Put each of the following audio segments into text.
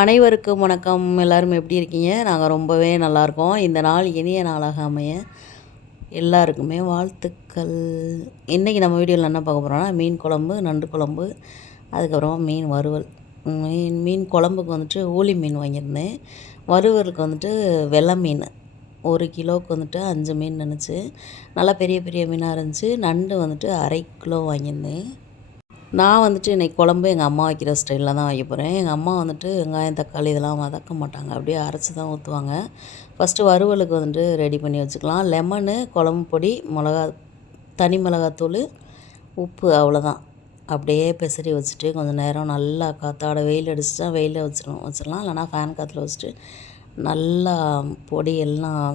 அனைவருக்கும் வணக்கம். எல்லோரும் எப்படி இருக்கீங்க? நாங்கள் ரொம்பவே நல்லாயிருக்கோம். இந்த நாள் இனிய நாளாக அமைய எல்லாருக்குமே வாழ்த்துக்கள். இன்றைக்கி நம்ம வீடியோவில் என்ன பார்க்க போகிறோம்னா, மீன் குழம்பு, நண்டு குழம்பு, அதுக்கப்புறமா மீன் வறுவல். மீன் குழம்புக்கு வந்துட்டு ஊளி மீன் வாங்கியிருந்தேன். வறுவலுக்கு வந்துட்டு வெள்ளை மீன் 1 கிலோவுக்கு வந்துட்டு 5 மீன் நினச்சி நல்லா பெரிய பெரிய மீனாக இருந்துச்சு. நண்டு வந்துட்டு 1/2 கிலோ வாங்கியிருந்தேன். நான் வந்துட்டு இன்றைக்கி குழம்பு எங்கள் அம்மா வைக்கிற ஸ்டைலில் தான் வைக்க போகிறேன். எங்கள் அம்மா வந்துட்டு வெங்காயம் தக்காளி இதெல்லாம் வதக்க மாட்டாங்க, அப்படியே அரைச்சி தான் ஊற்றுவாங்க. ஃபஸ்ட்டு வறுவலுக்கு வந்துட்டு ரெடி பண்ணி வச்சுக்கலாம். லெமனு, குழம்பு பொடி, தனி மிளகாத்தூள், உப்பு, அவ்வளோதான். அப்படியே பெசரி வச்சுட்டு கொஞ்சம் நேரம் நல்லா காற்றாட வெயில் அடிச்சுட்டா வெயிலில் வச்சிடலாம். இல்லைனா ஃபேன் காற்றுல வச்சுட்டு நல்லா பொடி எல்லாம்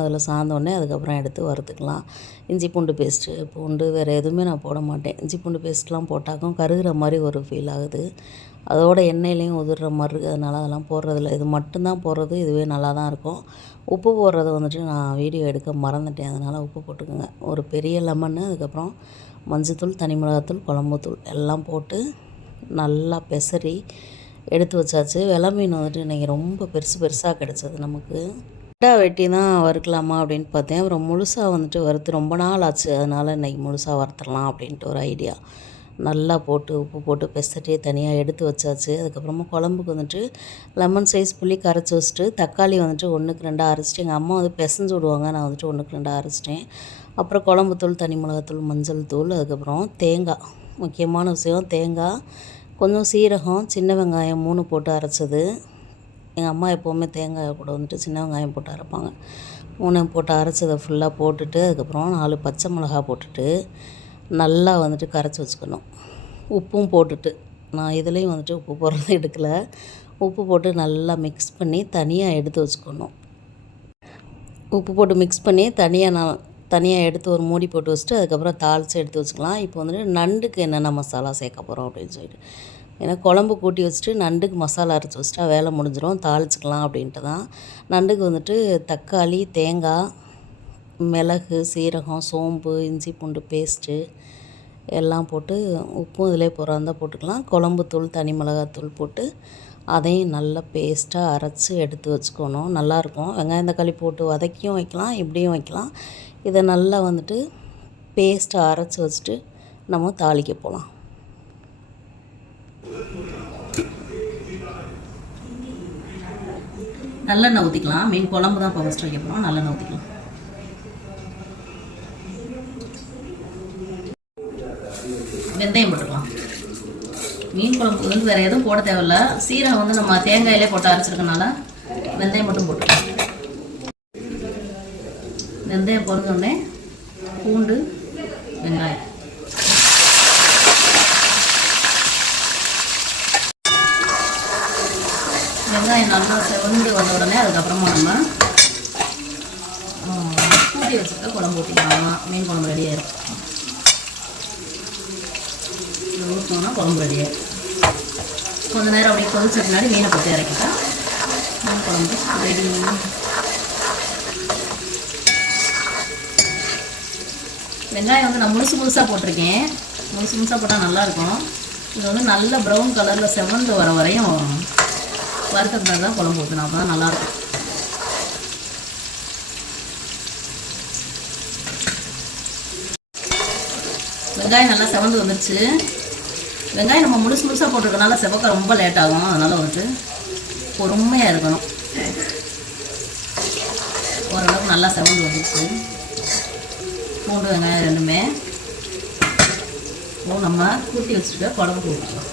அதில் சார்ந்தோடனே அதுக்கப்புறம் எடுத்து வறுத்துக்கலாம். இஞ்சி பூண்டு பேஸ்ட்டு, பூண்டு வேறு எதுவுமே நான் போட மாட்டேன். இஞ்சி பூண்டு பேஸ்ட்லாம் போட்டாக்கும் கருகிற மாதிரி ஒரு ஃபீல் ஆகுது. அதோட எண்ணெயிலையும் உதிர்ற மாதிரி இருக்குது. அதனால் அதெல்லாம் போடுறதில்ல. இது மட்டும்தான் போடுறது. இதுவே நல்லா தான் இருக்கும். உப்பு போடுறது வந்துட்டு நான் வீடியோ எடுக்க மறந்துட்டேன். அதனால் உப்பு போட்டுக்கோங்க. ஒரு பெரிய லெமனு, அதுக்கப்புறம் மஞ்சத்தூள், தனி மிளகாத்தூள், குழம்புத்தூள் எல்லாம் போட்டு நல்லா பெசரி எடுத்து வச்சாச்சு. வெலை மீன் வந்துட்டு இன்றைக்கி ரொம்ப பெருசாக கிடச்சது நமக்கு. வெட்டி தான் வறுக்கலாமா அப்படின்னு பார்த்தேன். அப்புறம் முழுசாக வந்துட்டு வறுத்து ரொம்ப நாள் ஆச்சு. அதனால் இன்றைக்கி முழுசாக வறுத்துடலாம் அப்படின்ட்டு ஒரு ஐடியா. நல்லா போட்டு உப்பு போட்டு பெசட்டி தனியாக எடுத்து வச்சாச்சு. அதுக்கப்புறமா குழம்புக்கு வந்துட்டு லெமன் சைஸ் புளி கரைச்சி வச்சுட்டு தக்காளி வந்துட்டு 1க்கு 2 அரைச்சிட்டு எங்கள் அம்மா வந்து பிசைஞ்சு விடுவாங்க. நான் வந்துட்டு 1க்கு 2 அரைச்சிட்டேன். அப்புறம் குழம்புத்தூள், தனி மிளகாத்தூள், மஞ்சள் தூள், அதுக்கப்புறம் தேங்காய். முக்கியமான விஷயம் தேங்காய், கொஞ்சம் சீரகம், சின்ன வெங்காயம் 3 போட்டு அரைச்சது. எங்கள் அம்மா எப்போவுமே தேங்காய் கூட வந்துட்டு சின்ன வெங்காயம் போட்டு அரைப்பாங்க. 3 போட்டு அரைச்சதை ஃபுல்லாக போட்டுட்டு அதுக்கப்புறம் 4 பச்சை மிளகா போட்டுட்டு நல்லா வந்துட்டு கரைச்சி வச்சுக்கணும். உப்பும் போட்டுட்டு, நான் இதுலேயும் வந்துட்டு உப்பு போடுறது எடுக்கலை. உப்பு போட்டு நல்லா மிக்ஸ் பண்ணி தனியாக எடுத்து வச்சுக்கணும். உப்பு போட்டு மிக்ஸ் பண்ணி தனியாக எடுத்து ஒரு மூடி போட்டு வச்சுட்டு அதுக்கப்புறம் தாளித்து எடுத்து வச்சுக்கலாம். இப்போ வந்துட்டு நண்டுக்கு என்னென்ன மசாலா சேர்க்க போகிறோம் அப்படின்னு சொல்லிட்டு, ஏன்னா குழம்பு கூட்டி வச்சுட்டு நண்டுக்கு மசாலா அரைச்சி வச்சுட்டா வேலை முடிஞ்சிடும், தாளிச்சிக்கலாம் அப்படின்ட்டு தான். நண்டுக்கு வந்துட்டு தக்காளி, தேங்காய், மிளகு, சீரகம், சோம்பு, இஞ்சி பூண்டு பேஸ்ட்டு எல்லாம் போட்டு உப்பும் இதிலே போடுறதா போட்டுக்கலாம். குழம்புத்தூள், தனி மிளகாத்தூள் போட்டு அதையும் நல்லா பேஸ்ட்டாக அரைச்சி எடுத்து வச்சுக்கணும். நல்லாயிருக்கும். வெங்காயம் தக்காளி போட்டு வதக்கியும் வைக்கலாம், இப்படியும் வைக்கலாம். இதை நல்லா வந்துட்டு பேஸ்ட்டாக அரைச்சி வச்சுட்டு நம்ம தாளிக்க போகலாம். நல்லெண்ணெய் ஊற்றிக்கலாம். மீன் குழம்பு தான் இப்போ ஃபஸ்ட்டு வைக்க போகிறோம். நல்லெண்ணெய் ஊற்றிக்கலாம். வெந்தயம் போட்டுக்கலாம். மீன் குழம்புக்கு வந்து வேறு எதுவும் போட தேவையில்ல. சீரகம் வந்து நம்ம தேங்காயிலே போட்டு அரைச்சிருக்கனால வெந்தயம் மட்டும் போட்டுக்கலாம். வெந்தயம் பொரிஞ்சோடனே பூண்டு, வெங்காயம், வெங்காயம் நல்லா செவந்து வந்த உடனே அதுக்கப்புறமா நம்ம கூட்டி வச்சுட்டு குழம்பு ஊற்றிக்கலாம். மீன் குழம்பு ரெடியாக ஊற்றினோன்னா குழம்பு ரெடியாக கொஞ்சம் நேரம் அப்படியே கொதிச்ச பின்னாடி மீனை போட்டு இறக்கிட்டா மீன் குழம்பு ரெடி. வெங்காயம் வந்து நான் முழுசாக போட்டிருக்கேன். முழுசாக போட்டால் நல்லாயிருக்கும். இது வந்து நல்ல ப்ரௌன் கலரில் செவந்து வர வரையும் வறுத்த தான் குழம்பு ஊற்றணும். அப்போ தான் நல்லாயிருக்கும். வெங்காயம் நல்லா செவந்து வந்துடுச்சு. வெங்காயம் நம்ம முழுசாக போட்டிருக்கனால செவக்க ரொம்ப லேட் ஆகும். அதனால் வந்துட்டு பொறுமையாக இருக்கணும். ஓரளவுக்கு நல்லா செவந்து வந்துடுச்சு. பூண்டு, வெங்காயம் ரெண்டுமே நம்ம கூட்டி வச்சுட்டு குழம்பு ஊற்றிக்கலாம்.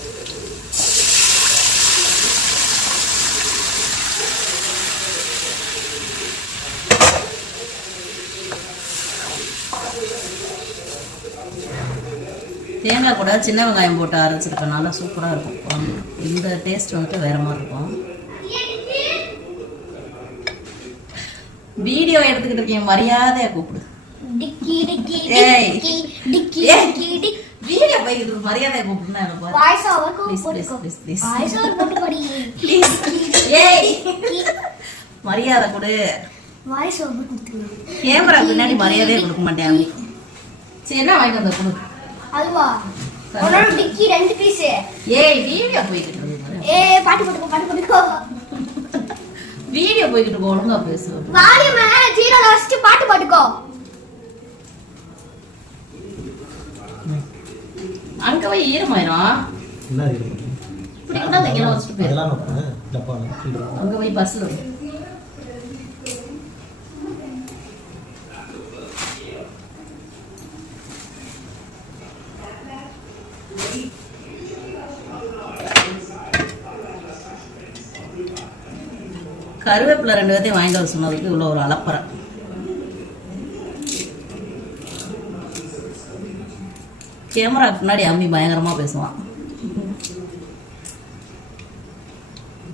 தேங்காய் கூட சின்ன வெங்காயம் போட்டு அரைச்சிருக்கனால சூப்பராக இருக்கும் குழம்பு. இந்த டேஸ்ட் வந்துட்டு வேறு மாதிரி இருக்கும். வீடியோ எடுத்துக்கிட்டு இருக்கேன், மரியாதையை கூப்பிடு. வீடியோ போய்கிட்டு மரியாதையை கூப்பிடுனா மரியாதை கொடு. கேமரா பின்னாடி மரியாதையே கொடுக்க மாட்டேன். சரி, என்ன வாங்கிட்டு வந்த கொடு. அதுவா உன்னோட டிக்கி 2 பீஸ். ஏய் வீடியோ போயிட்டு இருக்கு. பாட்டு போட்டுக்கோ. வீடியோ போய்கிட்டு ஒழுங்கா பேசு. வால்யூம் ஜீரோல வச்சிட்டு பாட்டு பாட்டுக்கோ. அங்க போய் ஈரமாயிரும். என்ன ஈரம்? இப்படி கூட தைக்கல வச்சிட்டு போய். அதெல்லாம் நோக்கு டப்பால. அங்க போய் பஸ்ல வை. கருவேப்பிலை 2 பேர்த்தையும் வாங்கிட்டு வர சொன்னதுக்கு இவ்வளோ ஒரு அலப்பறை. கேமராக்கு முன்னாடி அம்மி பயங்கரமா பேசுவான்.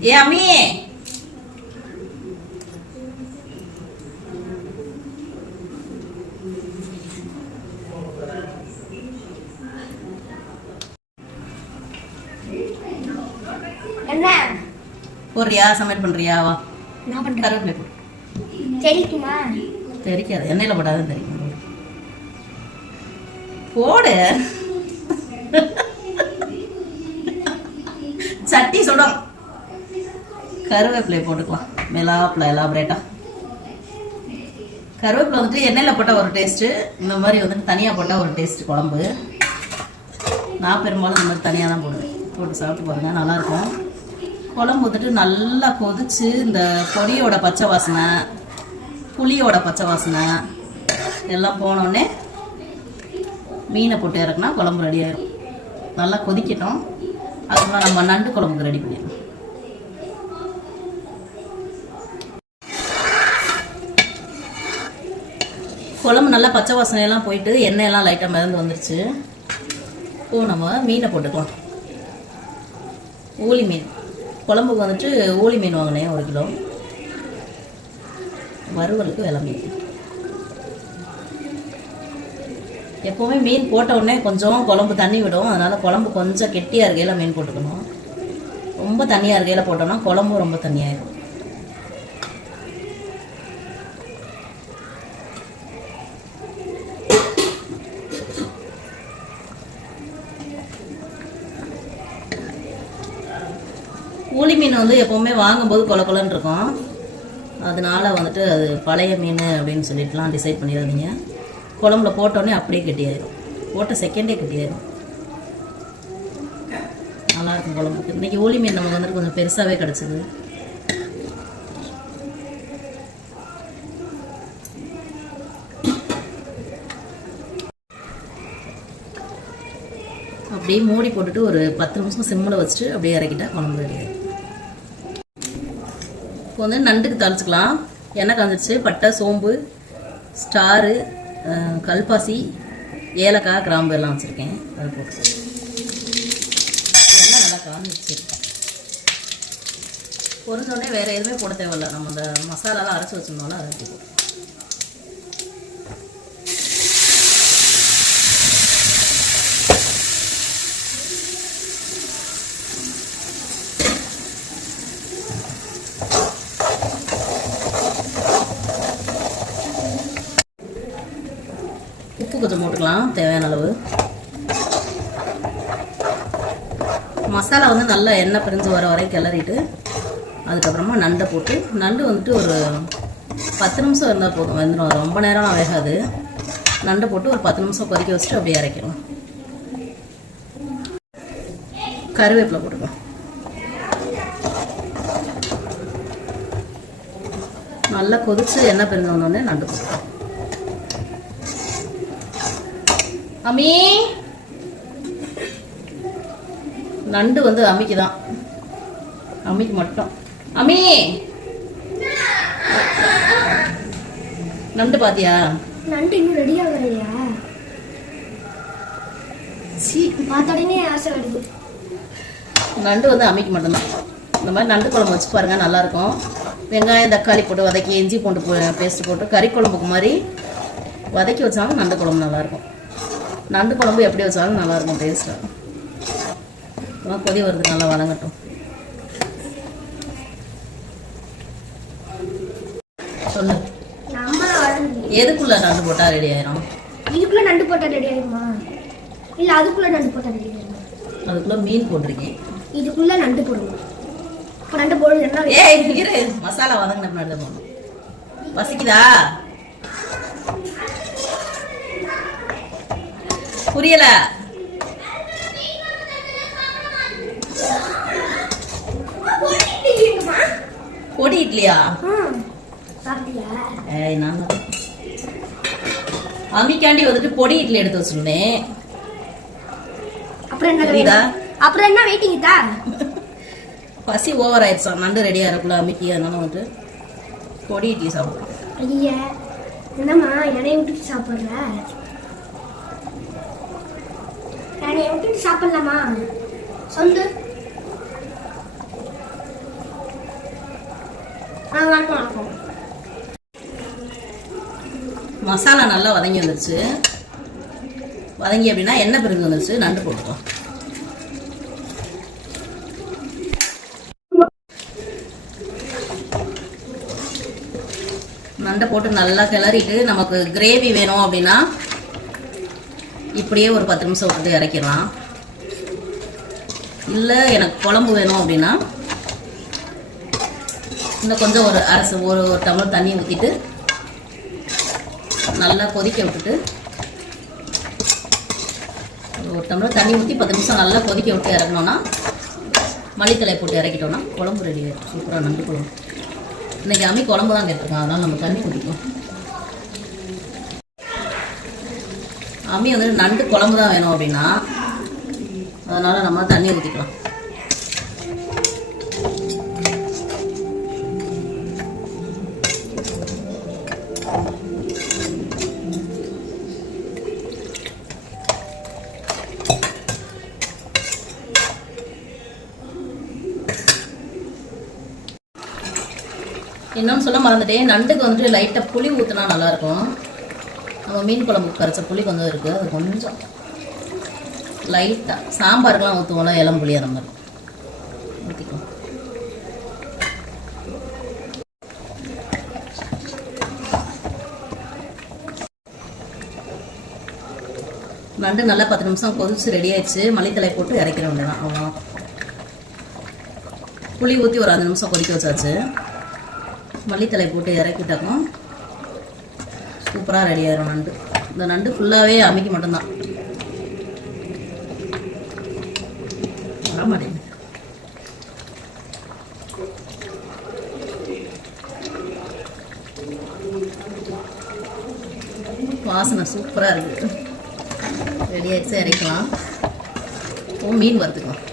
ஏ அம்மி, என்ன போறியா? சமையல் பண்றியா? வா. நான் பண்றேன். கருவேப்பிலை போடு. தெரிக்குமா? தெரிக்காது, எண்ணெயில போட்டாதான் தெரியும். போடு. சட்டி சுடும். கருவேப்பிலை போட்டுக்கலாம் மெலாப்பில் எலாபரேட்டா. கருவேப்பிலை வந்துட்டு எண்ணெயில் போட்டால் ஒரு டேஸ்ட்டு, இந்த மாதிரி வந்துட்டு தனியாக போட்டால் ஒரு டேஸ்ட்டு குழம்பு. நான் பெரும்பாலும் இந்த மாதிரி தனியாக தான் போடுவேன். போட்டு சாப்பிட்டு பாருங்கள், நல்லாயிருக்கும். குழம்பு வந்துட்டு நல்லா கொதிச்சு இந்த பொடியோட பச்சை வாசனை, புளியோட பச்சை வாசனை எல்லாம் போனோடனே மீனை போட்டு இறக்குனா குழம்பு ரெடி ஆயிடும். நல்லா கொதிக்கட்டும். அதுக்கப்புறம் நம்ம நண்டு குழம்புக்கு ரெடி பண்ணிடணும். குழம்பு நல்லா பச்சை வாசனையெல்லாம் போயிட்டு எண்ணெயெல்லாம் லைட்டாக மிதந்து வந்துருச்சு. இப்போ நம்ம மீனை போட்டுக்கலாம். ஊளி மீன் குழம்புக்கு வந்துட்டு ஊளி மீன் வாங்கினேன் 1 கிலோ. வறுவலுக்கு வெலை மீன். எப்போவுமே மீன் போட்ட உடனே கொஞ்சம் குழம்பு தண்ணி விடும். அதனால் குழம்பு கொஞ்சம் கெட்டியாக இருக்கையில் மீன் போட்டுக்கணும். ரொம்ப தண்ணியாக இருக்கையில் போட்டோம்னா குழம்பு ரொம்ப தண்ணியாயிடும். ஊளி மீன் வந்து எப்போவுமே வாங்கும்போது கொல கொலன்னு இருக்கும். அதனால வந்துட்டு அது பழைய மீன் அப்படின்னு சொல்லிட்டுலாம் டிசைட் பண்ணிடாதீங்க. குழம்புல போட்டோடனே அப்படியே கெட்டியாயிடும். போட்ட செகண்டே கெட்டியாயிடும். நல்லாயிருக்கும் குழம்புக்கு. இன்றைக்கி ஊளி மீன் நமக்கு வந்துட்டு கொஞ்சம் பெருசாகவே கிடச்சிது. அப்படியே மூடி போட்டுட்டு ஒரு 10 நிமிஷம் சிம்மில் வச்சுட்டு அப்படியே இறக்கிட்டா குழம்பு ரெடி ஆகிடும். இப்போ வந்து நண்டுக்கு தாளிச்சுக்கலாம். எண்ணெய் காஞ்சிடுச்சு. பட்டை, சோம்பு, ஸ்டாரு, கல்பாசி, ஏலக்காய், கிராம்பு எல்லாம் வச்சுருக்கேன். அதை போட்டு எண்ணெய் நல்லா காஞ்சிடுச்சு. பொரிஞ்சோடனே வேறு எதுவுமே போட தேவையில்லை. நம்ம அந்த மசாலாலாம் அரைச்சி வச்சுருந்தோம்னா அதை போட்டு உப்பு கொஞ்சம் போட்டுக்கலாம் தேவையான அளவு. மசாலா வந்து நல்லா எண்ணெய் பிரிஞ்சு வர வரைக்கும் கிளறிட்டு அதுக்கப்புறமா நண்டை போட்டு, நண்டு வந்துட்டு ஒரு 10 நிமிஷம் இருந்தால் போதும், வெந்துடும். ரொம்ப நேரம்லாம் வேகாது. நண்டை போட்டு ஒரு 10 நிமிஷம் கொதிக்க வச்சுட்டு அப்படியே இறக்கிடும். கருவேப்பிலை போட்டுக்கலாம். நல்லா கொதிச்சு எண்ணெய் பிரிஞ்சு வந்தோடனே நண்டு போட்டுக்கலாம். அம்மி, நண்டு வந்து அம்மிக்கு தான், அம்மிக்கு மட்டும். அம்மி, நண்டு பாத்தியா? நண்டு இன்னும் ரெடி ஆகலையா? சி, பார்த்த உடனே ஆசை வருது. நண்டு வந்து அம்மிக்கு மட்டும்தான். இந்த மாதிரி நண்டு குழம்பு வச்சு பாருங்க, நல்லா இருக்கும். வெங்காயம், தக்காளி போட்டு வதக்கி, இஞ்சி பூண்டு பேஸ்ட் போட்டு கறி குழம்புக்கு மாதிரி வதக்கி வச்சாலும் நண்டு குழம்பு நல்லாயிருக்கும். நண்டு குழம்பு எப்படி வச்சாலும் நல்லாயிருக்கும் டேஸ்ட்டாக. கொதி வருது, நல்லா வதங்கட்டும். சொல்லு, எதுக்குள்ள நண்டு போட்டால் ரெடி ஆயிரும்? இதுக்குள்ள நண்டு போட்டால் ரெடி ஆயிருமா? இல்லை அதுக்குள்ள நண்டு போட்டால் ரெடி ஆயிருமா? அதுக்குள்ள மீன் போட்டிருக்கேன். இதுக்குள்ள நண்டு போடணும். இப்போ நண்டு போடுறது என்ன ஏய் இரு, மசாலா வதங்கின பின்னாடி தான் போடணும். பசிக்குதா? புரியல? பொடி இட்லியா? சாப்பிட்டியா? ஏய் நான் அம்மிக்காண்டி வந்துட்டு பொடி இட்லி எடுத்து வச்சிருந்தேன். அப்புறம் என்ன புரியுதா? அப்புறம் என்ன வெயிட்டிங் தா? பசி ஓவர் ஆயிடுச்சா நண்டு ரெடியாக இருக்குள்ள அம்மிக்கு, அதனால வந்துட்டு பொடி இட்லி சாப்பிடுறோம். ஐயா என்னம்மா என்னைய விட்டுட்டு சாப்பிட்ற? என்னைய விட்டுட்டு சாப்பிடலாமா சொல்லு. வணக்கம். மசாலா நல்லா வதங்கி வந்துருச்சு. வதங்கி அப்படின்னா எண்ணெய் பிரிஞ்சு வந்துருச்சு. நண்டு போட்டுக்கலாம். நண்டை போட்டு நல்லா கிளறிட்டு நமக்கு கிரேவி வேணும் அப்படின்னா இப்படியே ஒரு 10 நிமிஷம் விட்டு இறக்கிடலாம். இல்லை எனக்கு குழம்பு வேணும் அப்படின்னா இன்னும் கொஞ்சம் ஒரு டம்ளர் தண்ணி ஊற்றிட்டு நல்லா கொதிக்க விட்டுட்டு ஒரு டம்ளர் தண்ணி ஊற்றி 10 நிமிஷம் நல்லா கொதிக்க விட்டு இறக்கணும்னா மல்லித்தலை போட்டு இறக்கிட்டோம்னா குழம்பு ரெடி ஆகிடும். சூப்பராக நண்டு குழம்பு. இன்னைக்கு அம்மி குழம்பு தான் கேட்டிருக்கோம், அதனால் நம்ம தண்ணி ஊற்றிக்கலாம். அம்மி வந்துட்டு நண்டு குழம்பு தான் வேணும் அப்படின்னா அதனால் நம்ம தண்ணி ஊற்றிக்கலாம். இன்னொன்று சொல்ல மறந்துட்டேன், நண்டுக்கு வந்துட்டு லைட்டாக புளி ஊற்றினா நல்லாயிருக்கும். நம்ம மீன் குழம்புக்கு கரைச்ச புளி கொஞ்சம் இருக்குது, அது கொஞ்சம் லைட்டாக சாம்பாருக்கெலாம் ஊற்றுவோம்ல இளம் புளி, அந்த மாதிரி ஊற்றிக்கலாம். நண்டு நல்லா 10 நிமிஷம் கொதிச்சு ரெடி ஆயிடுச்சு. மல்லித்தலை போட்டு இறக்கிற வேண்டியதான், அவ்வளோ. புளி ஊற்றி ஒரு 5 நிமிஷம் கொதிக்க வச்சாச்சு. மல்லித்தலை போட்டு இறக்கிட்டோம், சூப்பராக ரெடி ஆயிரும் நண்டு. இந்த நண்டு ஃபுல்லாகவே அம்மிக்கு மட்டும்தான். வரமாட்டேங்க. வாசனை சூப்பராக இருக்குது. ரெடி ஆகிடுச்சு, இறக்கலாம். மீன் வறுத்துக்கலாம்.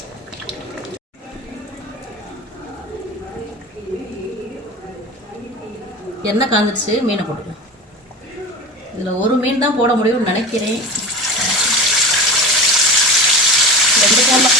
எண்ணெய் காஞ்சிடுச்சு, மீனை போட்டுக்கலாம். இதில் ஒரு மீன் தான் போட முடியும்னு நினைக்கிறேன். 2 போடலாம்.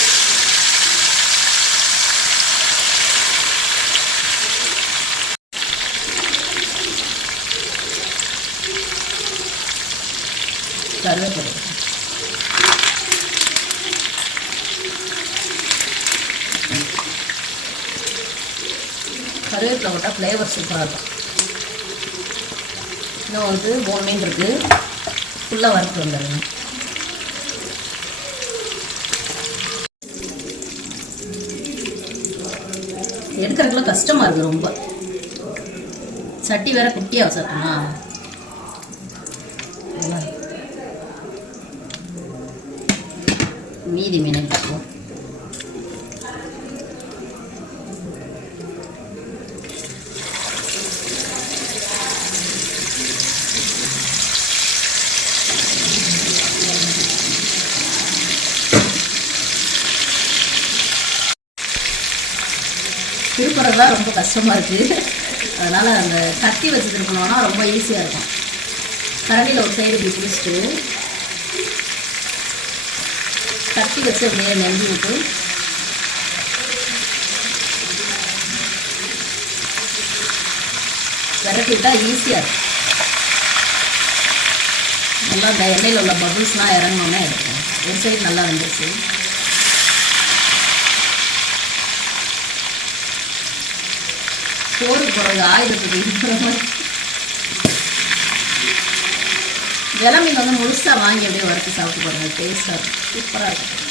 கருவேப்பிலை போட்டால் ஃப்ளேவர் சூப்பராக இருக்கும். இன்னும் வந்து 3 மீன் இருக்குது, ஃபுல்லாக வறுத்து வந்துடுங்க. எடுக்கிறதுக்குலாம் கஷ்டமாக இருக்குது ரொம்ப. சட்டி வேற குட்டியாக வச்சிருக்கோமா. மீதி மீனை பார்ப்போம். திருப்புறது தான் ரொம்ப கஷ்டமாக இருக்குது. அதனால் அந்த கத்தி வச்சு திருப்பினோன்னா ரொம்ப ஈஸியாக இருக்கும். கரண்டியில் ஒரு சைடு இப்படி பிடிச்சிட்டு கத்தி வச்சு அப்படியே நெஞ்சு விட்டு விரட்டி விட்டால் ஈஸியாக இருக்கும். நல்லா அந்த எண்ணெயில் உள்ள பபுள்ஸ்லாம் இறங்கணுன்னே இருக்கும். ஒரு சைடு நல்லா வந்துருச்சு. சோறு போடுறது ஆயுதத்துக்கு இருக்கிற மாதிரி. வில மீன் வந்து முழுசாக வாங்கி அப்படியே வறுத்து சாப்பிட்டு போடுங்க, டேஸ்ட்டாக இருக்கும், சூப்பராக இருக்கும்.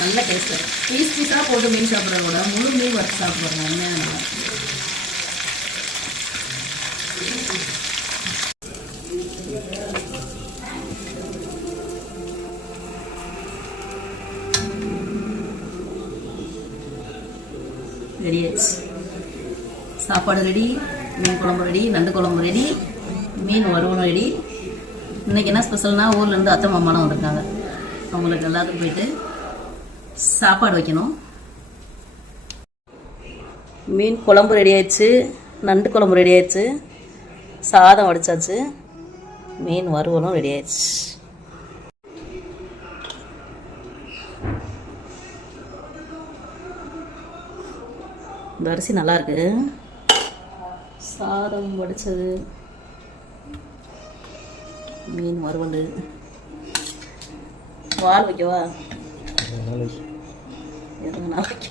நல்ல டேஸ்ட்டு. பீஸ் பீஸாக போட்டு மீன் சாப்பிட்றத விட முழு மீன் வறுத்து சாப்பிட்றாங்க. உண்மையாக நல்லா ரெடி ஆயிடுச்சு. சாப்பாடு ரெடி, மீன் குழம்பு ரெடி, நண்டு குழம்பு ரெடி, மீன் வறுவலும் ரெடி. இன்றைக்கி என்ன ஸ்பெஷல்னால் ஊர்லேருந்து அத்தை மாமாலாம் வந்திருக்காங்க. அவங்களுக்கு எல்லாத்துக்கும் போயிட்டு சாப்பாடு வைக்கணும். மீன் குழம்பு ரெடி ஆயிடுச்சு, நண்டு குழம்பு ரெடி ஆயிடுச்சு, சாதம் வடிச்சாச்சு, மீன் வறுவலும் ரெடி ஆயிடுச்சு. இந்த அரிசி நல்லா இருக்கு. சாதம் வடிச்சது, மீன் வறுவல். வால் வைக்கவா? எதுவும் நாளைக்கு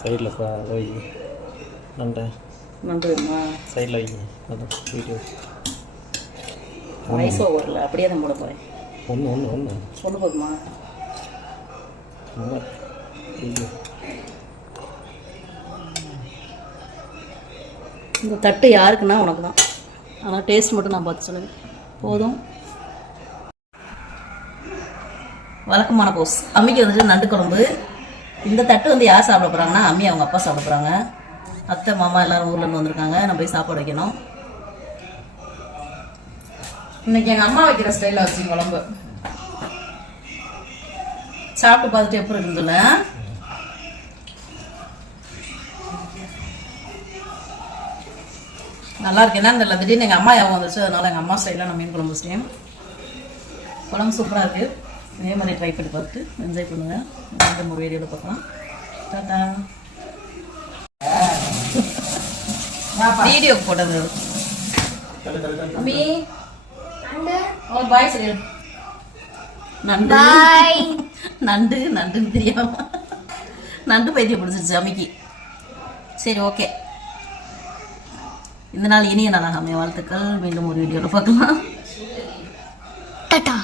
சைடில் வை நண்டை நண்டு வேணுமா? சைடில் வை. அதான் வீடியோ வயசு ஓவரில் அப்படியே தான் போட போகிறேன். ஒன்று சொல்லு போதுமா? வீடியோ இந்த தட்டு யாருக்குன்னா உனக்கு தான். ஆனால் டேஸ்ட் மட்டும் நான் பார்த்து சொல்லுவேன். போதும். வழக்கமான போஸ். அம்மிக்கு வந்துட்டு நண்டு குழம்பு. இந்த தட்டு வந்து யார் சாப்பிட போகிறாங்கன்னா அம்மி அவங்க அப்பா சாப்பிட போகிறாங்க. அத்தை மாமா எல்லோரும் ஊர்லேருந்து வந்திருக்காங்க. நான் போய் சாப்பாடு வைக்கணும். இன்னைக்கு எங்கள் அம்மா வைக்கிற ஸ்டைலில் வச்சு குழம்பு சாப்பிட்டு பார்த்துட்டு எப்படி இருக்குதுல்ல? நல்லா இருக்கு. என்னன்னு தெரியல, திடீர்னு எங்கள் அம்மா ஞாபகம் வந்துச்சு. அதனால எங்கள் அம்மா ஸ்டைலில் நான் மீன் குழம்பு வச்சிட்டேன். குழம்பு சூப்பராக இருக்குது. இதே மாதிரி ட்ரை பண்ணி பார்த்துட்டு என்ஜாய் பண்ணுங்கள். இந்த ஒரு வீடியோவில் பார்க்கலாம். டாடா. வீடியோ போட்டது அம்மி. பாய் சரி. நண்டு நண்டு நண்டுன்னு தெரியாம நண்டு பைத்தியம் பிடிச்சிருச்சு அம்மிக்கு. சரி, ஓகே. இந்த நாள் இனிய நாளாக அமைய வாழ்த்துக்கள். மீண்டும் ஒரு வீடியோவில் பார்க்கலாம். டாடா.